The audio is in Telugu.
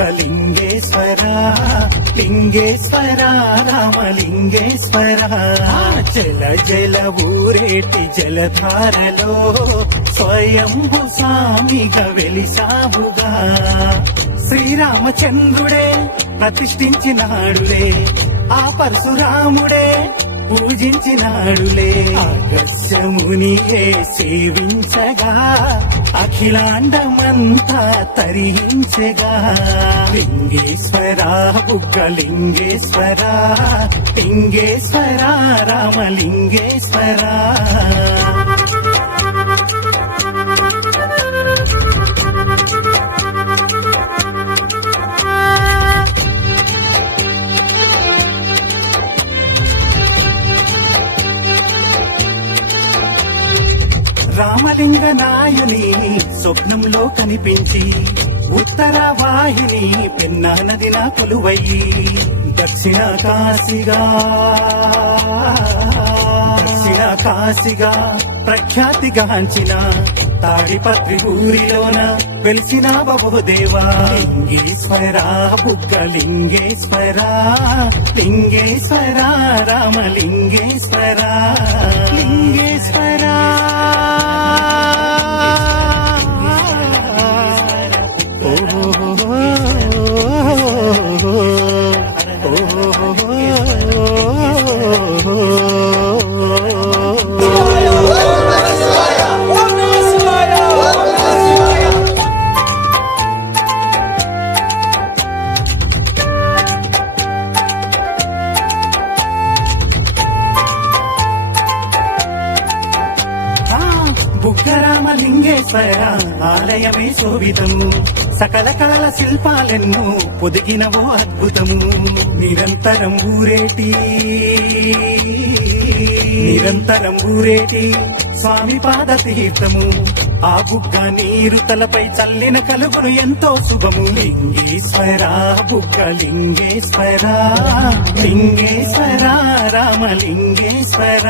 బుగ్గలింగేశ్వర లింగేశ్వర రామలింగేశ్వర జల జల ఊరేటి జలధారలో స్వయంభు స్వామిగా వెలిసావుగా శ్రీరామచంద్రుడే ప్రతిష్ఠించినాడులే ఆ పరశురాముడే పూజించినాడులే ఆగస్యమునియే సేవించగా అఖిలాండమంతా తరించగా లింగేశ్వర బుగ్గలింగేశ్వర లింగేశ్వర రామలింగేశ్వర రామలింగ నాయుని స్వప్నంలో కనిపించి ఉత్తర వాహిని పెన్నా నది నా కొలువయ్యి దక్షిణ కాశీగా ప్రఖ్యాతిగాంచిన తాడిపత్రి ఊరిలోన వెలిసిన బహుదేవా లింగేశ్వర బుగ్గలింగేశ్వర లింగేశ్వర రామలింగేశ్వర లింగేశ్వర బుగ్గరామలింగేశ్వర ఆలయమే శోభితము సకల కళల శిల్పాలెన్నో పొదిగినవో అద్భుతము నిరంతరం ఊరేటి స్వామి పాద తీర్థము ఆ బుగ్గ నీరు తలపై చల్లిన కలుగును ఎంతో శుభము లింగేశ్వర బుగ్గలింగేశ్వర లింగేశ్వర రామలింగేశ్వర